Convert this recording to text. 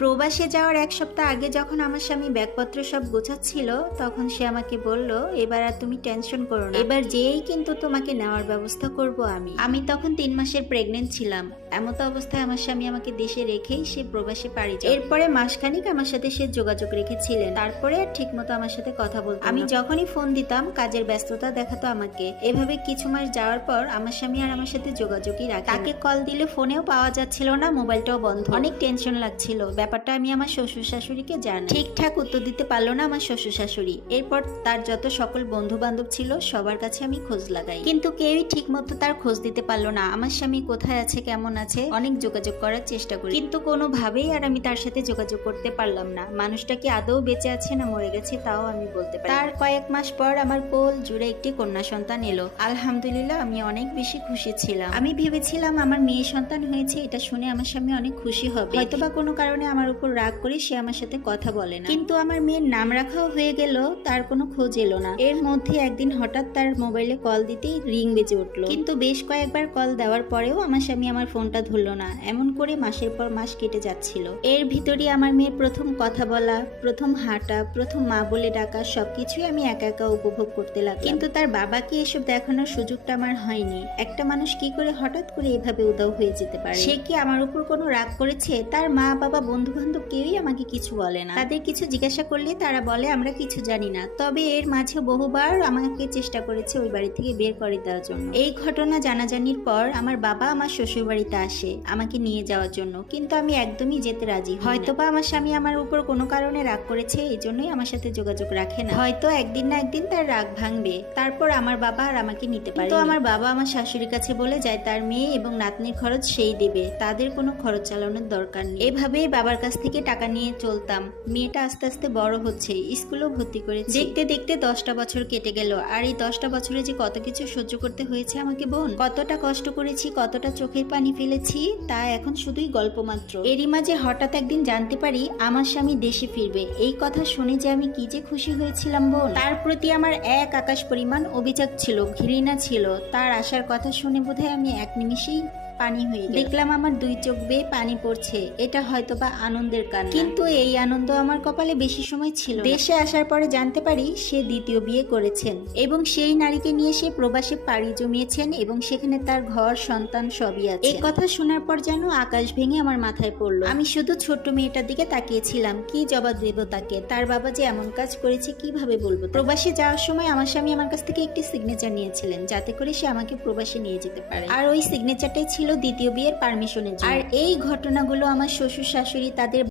প্রবাসে যাওয়ার এক সপ্তাহ আগে যখন আমার স্বামী ব্যাগপত্র সব গোছাচ্ছিল, তখন সে আমাকে বলল, এবার আর তুমি টেনশন করো না, এবার যেই কিন্তু তোমাকে নেওয়ার ব্যবস্থা করব আমি তখন 3 মাসের প্রেগনেন্ট ছিলাম। এমত অবস্থায় আমার স্বামী আমাকে দেশে রেখেই সে প্রবাসে পাড়ি যায়। এরপরে মাসখানিক আমার সাথে সে যোগাযোগ রেখেছিলেন, তারপরে আর ঠিক মতো আমার সাথে কথা বলতো। আমি যখনই ফোন দিতাম কাজের ব্যস্ততা দেখাতো আমাকে। এভাবে কিছু মাস যাওয়ার পর আমার স্বামী আর আমার সাথে যোগাযোগই রাখে। তাকে কল দিলে ফোনেও পাওয়া যাচ্ছিল না, মোবাইলটাও বন্ধ। অনেক টেনশন লাগছিল। ব্যাপারটা আমি আমার শ্বশুর শাশুড়িকে জানাই। ঠিকঠাক উত্তর দিতে পারলো না আমার শ্বশুর শাশুড়ি। এরপর তার যত সকল বন্ধু বান্ধব ছিল সবার কাছে আমি খোঁজ লাগাই, কিন্তু কেউই ঠিক মতো তার খোঁজ দিতে পারলো না। আমার স্বামী কোথায় আছে, কেমন আছে, অনেক যোগাযোগ করার চেষ্টা করি, কিন্তু কোনোভাবেই আর আমি তার সাথে যোগাযোগ করতে পারলাম না। মানুষটা কি আদৌ বেঁচে আছে না মরে গেছে তাও আমি বলতে পারি। তার কয়েক মাস পর আমার কোল জুড়ে একটি কন্যা সন্তান এলো। আলহামদুলিল্লাহ, আমি অনেক বেশি খুশি ছিলাম। আমি ভেবেছিলাম আমার মেয়ে সন্তান হয়েছে, এটা শুনে আমার স্বামী অনেক খুশি হবে, হয়তোবা কোনো কারণে আমার উপর রাগ করে সে আমার সাথে কথা বলে না। কিন্তু আমার মেয়ের নাম রাখাও হয়ে গেল, তার কোনো খোঁজ এলো না। এর মধ্যে একদিন হঠাৎ তার মোবাইলে কল দিতেই রিং বেজে উঠলো, কিন্তু বেশ কয়েকবার কল দেওয়ার পরেও আমার স্বামী আমার ফোনটা ধরলো না। এমন করে মাসের পর মাস কেটে যাচ্ছিল। এর ভিতরই আমার মেয়ের প্রথম কথা বলা, প্রথম হাঁটা, প্রথম মা বলে ডাকা, সবকিছুই আমি একা একা উপভোগ করতে লাগলাম। কিন্তু তার বাবাকে এসব দেখানোর সুযোগটা আমার হয়নি। একটা মানুষ কি করে হঠাৎ করে এভাবে উদাও হয়ে যেতে পারে? সে কি আমার উপর কোনো রাগ করেছে? তার মা বাবা বন্ধু বান্ধব কেউই আমাকে কিছু বলে না। তাদের কিছু জিজ্ঞাসা করলে তারা বলে আমরা কিছু জানি না। তবে এর মাঝে বহুবার আমাকে চেষ্টা করেছে ওই বাড়ি থেকে বের করে দেওয়ার জন্য। এই ঘটনা জানাজানির পর আমার বাবা আমার শ্বশুর বাড়িতে আসে আমাকে নিয়ে যাওয়ার জন্য, কিন্তু আমি একদমই যেতে রাজি। হয়তোবা আমার স্বামী আমার উপর কোনো কারণে রাগ করেছে, এই জন্যই আমার সাথে যোগাযোগ রাখে না। হয়তো একদিন না একদিন তার রাগ ভাঙবে, তারপর আমার বাবা আর আমাকে নিতে পারে। তো আমার বাবা আমার শাশুড়ির কাছে বলে যায় তার মেয়ে এবং নাতনির খরচ সেই দেবে, তাদের কোনো খরচ চালানোর দরকার নেই। এভাবেই বাবার কাছ থেকে টাকা নিয়ে চলতাম। মেয়েটা আস্তে আস্তে বড় হচ্ছে, স্কুলেও ভর্তি করেছে। দেখতে দেখতে 10টা বছর কেটে গেল। আর এই 10টা বছরে যে কত কিছু সহ্য করতে হয়েছে আমাকে বোন, কতটা কষ্ট করেছি, কতটা চোখের পানি ফেলেছি, তা এখন শুধুই গল্প মাত্র। এরই মাঝে হঠাৎ একদিন জানতে পারি আমার স্বামী দেশে ফিরবে। এই কথা শুনে যে আমি কি যে খুশি হয়েছিলাম বোন, তার প্রতি আমার এক আকাশ পরিমাণ অভিযোগ ছিল, ঘৃণা ছিল। তার আসার কথা শুনে বোধহয় আমি এক নিমিষেই পানি হয়ে গেল। দেখলাম আমার 2 চোখ বেয়ে পানি পড়ছে। এটা হয়তোবা আনন্দের কান্না, কিন্তু এই আনন্দ আমার কপালে বেশি সময় ছিল। দেশে আসার পরে জানতে পারি সে দ্বিতীয় বিয়ে করেছেন এবং সেই নারীকে নিয়ে সে প্রবাসে পাড়ি জমিয়েছেন এবং সেখানে তার ঘর সন্তান সবই আছে। এই কথা শোনার পর যেন আকাশ ভেঙে আমার মাথায় পড়লো। আমি শুধু ছোট্ট মেয়েটার দিকে তাকিয়েছিলাম, কি জবাব দেব তাকে? তার বাবা যে এমন কাজ করেছে কিভাবে বলবো? প্রবাসে যাওয়ার সময় আমার স্বামী আমার কাছ থেকে একটি সিগনেচার নিয়েছিলেন যাতে করে সে আমাকে প্রবাসে নিয়ে যেতে পারে, আর ওই সিগনেচারটাই ছিল দ্বিতীয় বিয়ের পারমিশনের জন্য। আর এই ঘটনাগুলো আমার শ্বশুর শাশুড়ি তাদের